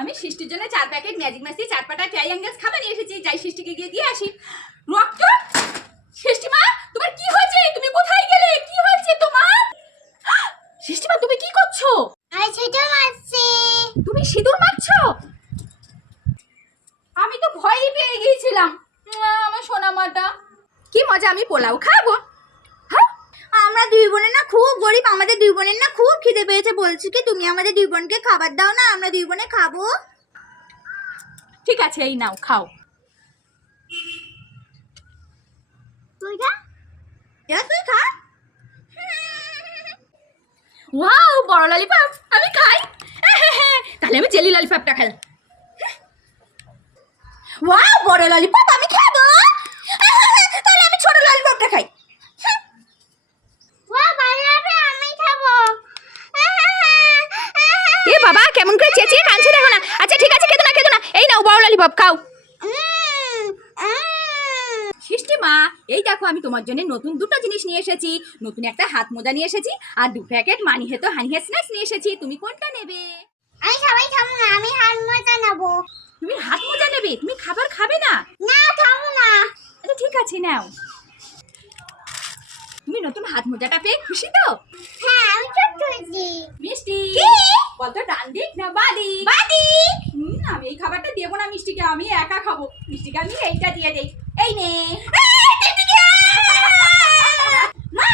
আমি সৃষ্টির জন্য 4 প্যাকেট ম্যাজিক মাস্তি 4 পাটা ট্রাইঅ্যাঙ্গেলস খাবার নিয়ে এসেছি। যাই সৃষ্টিকে গিয়ে দিয়ে আসি। রক্ত? সৃষ্টিমা, তোমার কি হয়েছে? তুমি কোথায় গেলে? কি হয়েছে তোমার? সৃষ্টিমা, তুমি কি করছো? আমি সিঁদুর মারছি। তুমি সিঁদুর মারছো? আমি তো ভয়ই পেয়ে গিয়েছিলাম। আমার সোনা মাটা, কি মজা, আমি পোলাও খাবো। হ্যাঁ, আমরা দুই বোনের না খুব গরিব, আমাদের দুই বোনের না খুব খিদে পেয়েছে। বলছি কি তুমি আমাদের দুই বোনকে খাবার দাও না, আমরা দুই বোনে খাবো। ঠিক আছে, এই নাও খাও। তুই খা, তুই খা। ওয়াও, বড় ললিপপ, আমি খাই। তাহলে আমি জেলি ললিপপটা খাই। ওয়াও, বড় ললিপপ আমি খাবো। তাহলে আমি ছোট ললিপপটা খাই। আমি খাবো। এ বাবা, কেমন করে চেঁচিয়ে কাঁদছে দেখো না। আচ্ছা ঠিক আছে, কেঁদো না। এই নাও বড় ললিপপ খাও। সৃষ্টিমা, এই দেখো আমি তোমার জন্য নতুন দুটো জিনিস নিয়ে এসেছি। নতুন একটা হাত মোজা নিয়ে এসেছি আর 2 প্যাকেট মানি হেতো হানি হেড স্ন্যাক্স নিয়ে এসেছি। তুমি কোনটা নেবে? আমি সবাই খাবো না, আমি হাত মোজা নেবো। তুমি হাত মোজা নেবে? তুমি খাবার খাবে না? না, খাবো না। আচ্ছা ঠিক আছে, নাও। তুমি নতুন হাত মোজাটা পেয়ে খুশি তো? হ্যাঁ, আমি ছোট্ট হয়েছি। মিষ্টি, কি? বলতো ডান দিক না বাদি? বাদি। আমি এই খাবারটা দেবো না মিষ্টিকে, আমি একা খাবো। মিষ্টিকে আমি এইটা দিয়ে দেই। এই নে। মা,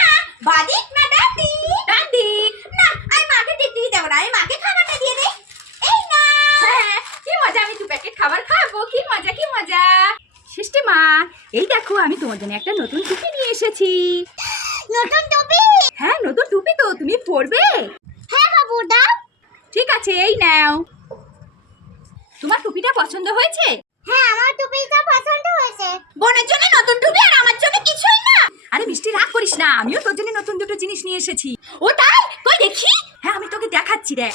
বাদিক না ডান্ডি? ডান দিক। না, আমি মাকে দিতে দেবো না, আমি মাকে খাবারটা দিয়ে দেই। এই না। হ্যাঁ, কি মজা, আমি 2 প্যাকেট খাবার খাবো। কি মজা, কি মজা। সৃষ্টিমা, এই দেখো আমি তোমার জন্য একটা নতুন টুপি নিয়ে এসেছি। নতুন টুপি? হ্যাঁ, নতুন টুপি তো, তুমি পরবে? হ্যাঁ বাবু, দাও। ঠিক আছে, এই নাও। তোমার টুপিটা পছন্দ হয়েছে? হ্যাঁ, আমার টুপিটা পছন্দ হয়েছে। বোনের জন্য নতুন টুপি আর আমার জন্য কিছুই না। আরে মিষ্টি, রাগ করিস না, আমিও তোর জন্য নতুন দুটো জিনিস নিয়ে এসেছি। ও তাই? কই দেখি। হ্যাঁ, আমি তোকে দেখাচ্ছি, দেখ।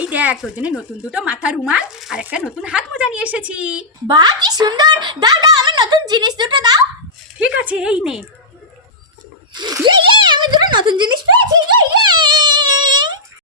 এই দেখ, তোর জন্য নতুন দুটো মাথার রুমাল আর একটা নতুন হাত মোজা নিয়ে এসেছি। বাহ, কি সুন্দর। দাও দাও, আমি নতুন জিনিস দুটো দাও। ঠিক আছে, এই নে।